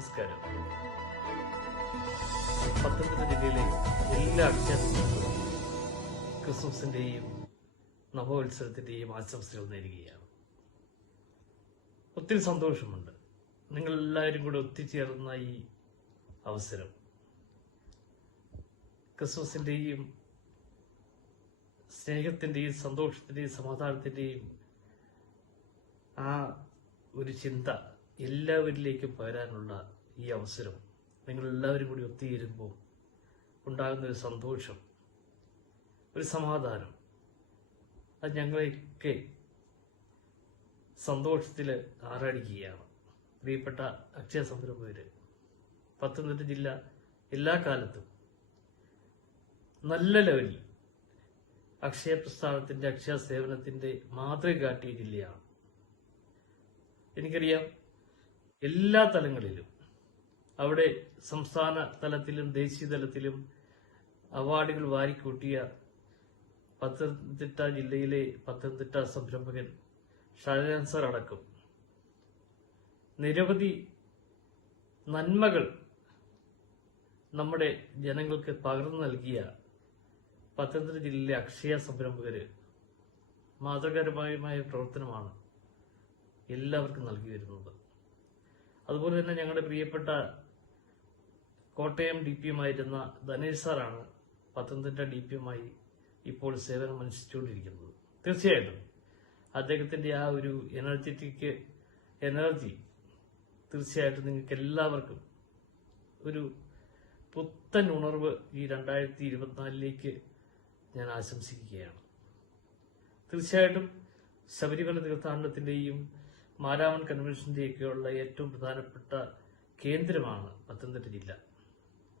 നമസ്കാരം. പത്തനംതിട്ട ജില്ലയിലെ എല്ലാ അക്ഷേത്രങ്ങളിലും ക്രിസ്മസിന്റെയും നവോത്സവത്തിന്റെയും ആശംസകൾ നേരുകയാണ്. ഒത്തിരി സന്തോഷമുണ്ട് നിങ്ങൾ എല്ലാവരും കൂടെ ഒത്തുചേർന്ന ഈ അവസരം. ക്രിസ്മസിന്റെയും സ്നേഹത്തിന്റെയും സന്തോഷത്തിന്റെയും സമാധാനത്തിന്റെയും ആ ഒരു ചിന്ത എല്ലാവരിലേക്കും പകരാനുള്ള ഈ അവസരം, നിങ്ങൾ എല്ലാവരും കൂടി ഒത്തുചേരുമ്പോൾ ഉണ്ടാകുന്ന ഒരു സന്തോഷം, ഒരു സമാധാനം, അത് ഞങ്ങളെയൊക്കെ സന്തോഷത്തിൽ ആറാടിക്കുകയാണ്. പ്രിയപ്പെട്ട അക്ഷയ സംരംഭകര്, പത്തനംതിട്ട ജില്ല എല്ലാ കാലത്തും നല്ല ലെവലിൽ അക്ഷയ പ്രസ്ഥാനത്തിന്റെ, അക്ഷയ സേവനത്തിന്റെ മാതൃക കാട്ടിയ ജില്ലയാണ്. എനിക്കറിയാം, എല്ലാ തലങ്ങളിലും അവിടെ സംസ്ഥാന തലത്തിലും ദേശീയ തലത്തിലും അവാർഡുകൾ വാരിക്കൂട്ടിയ പത്തനംതിട്ട ജില്ലയിലെ പത്തനംതിട്ട സംരംഭകൻ ഷാജഹാൻ സർ അടക്കം നിരവധി നന്മകൾ നമ്മുടെ ജനങ്ങൾക്ക് പകർന്നു നൽകിയ പത്തനംതിട്ട ജില്ലയിലെ അക്ഷയ സംരംഭകര് മാതൃകാപരമായ പ്രവർത്തനമാണ് എല്ലാവർക്കും നൽകി വരുന്നത്. അതുപോലെ തന്നെ ഞങ്ങളുടെ പ്രിയപ്പെട്ട കോട്ടയം DPമായിരുന്ന ധനേഷ് സാറാണ് പത്തനംതിട്ട DPയുമായി ഇപ്പോൾ സേവനം അനുഷ്ഠിച്ചുകൊണ്ടിരിക്കുന്നത്. തീർച്ചയായിട്ടും അദ്ദേഹത്തിന്റെ ആ ഒരു എനർജി തീർച്ചയായിട്ടും നിങ്ങൾക്ക് എല്ലാവർക്കും ഒരു പുത്തൻ ഉണർവ് ഈ 2024 ഞാൻ ആശംസിക്കുകയാണ്. തീർച്ചയായിട്ടും ശബരിമല തീർത്ഥാടനത്തിന്റെയും മാരാമൺ കൺവെൻഷന്റെയൊക്കെയുള്ള ഏറ്റവും പ്രധാനപ്പെട്ട കേന്ദ്രമാണ് പത്തനംതിട്ട ജില്ല.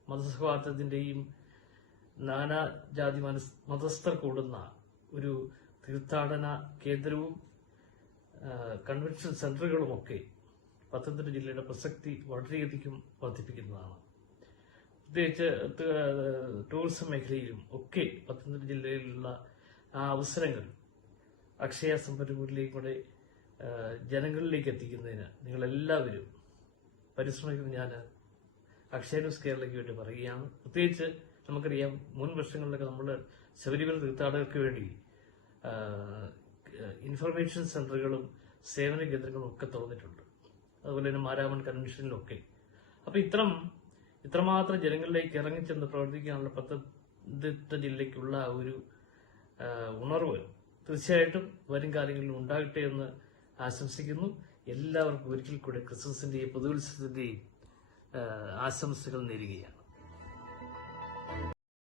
മതസൗഹാർദ്ദത്തിന്റെയും നാനാജാതി മതസ്ഥർ കൂടുന്ന ഒരു തീർത്ഥാടന കേന്ദ്രവും കൺവെൻഷൻ സെന്ററുകളുമൊക്കെ പത്തനംതിട്ട ജില്ലയുടെ പ്രസക്തി വളരെയധികം വർദ്ധിപ്പിക്കുന്നതാണ്. പ്രത്യേകിച്ച് ടൂറിസം മേഖലയിലും ഒക്കെ പത്തനംതിട്ട ജില്ലയിലുള്ള ആ അവസരങ്ങൾ അക്ഷയ സംരംഭങ്ങളിലൂടെ ജനങ്ങളിലേക്ക് എത്തിക്കുന്നതിന് നിങ്ങളെല്ലാവരും പരിശ്രമിക്കുന്നത് ഞാൻ അക്ഷയ ന്യൂസ് കേരളയ്ക്ക് വേണ്ടി പറയുകയാണ്. പ്രത്യേകിച്ച് നമുക്കറിയാം, മുൻ വർഷങ്ങളിലൊക്കെ നമ്മൾ ശബരിമല തീർത്ഥാടകർക്ക് വേണ്ടി ഇൻഫർമേഷൻ സെന്ററുകളും സേവന കേന്ദ്രങ്ങളും ഒക്കെ തുറന്നിട്ടുണ്ട്. അതുപോലെ തന്നെ മാരാമൺ കൺവെൻഷനിലൊക്കെ. അപ്പൊ ഇത്രമാത്രം ജനങ്ങളിലേക്ക് ഇറങ്ങിച്ചെന്ന് പ്രവർത്തിക്കാനുള്ള പത്തനംതിട്ട ജില്ലയ്ക്കുള്ള ഒരു ഉണർവ് തീർച്ചയായിട്ടും വരും കാലങ്ങളിൽ ഉണ്ടാകട്ടെ എന്ന് ആശംസിക്കുന്നു. എല്ലാവർക്കും ഒരിക്കൽ കൂടെ ക്രിസ്മസിന്റെയും പുതുവത്സരത്തിന്റെയും ആശംസകൾ നേരുകയാണ്.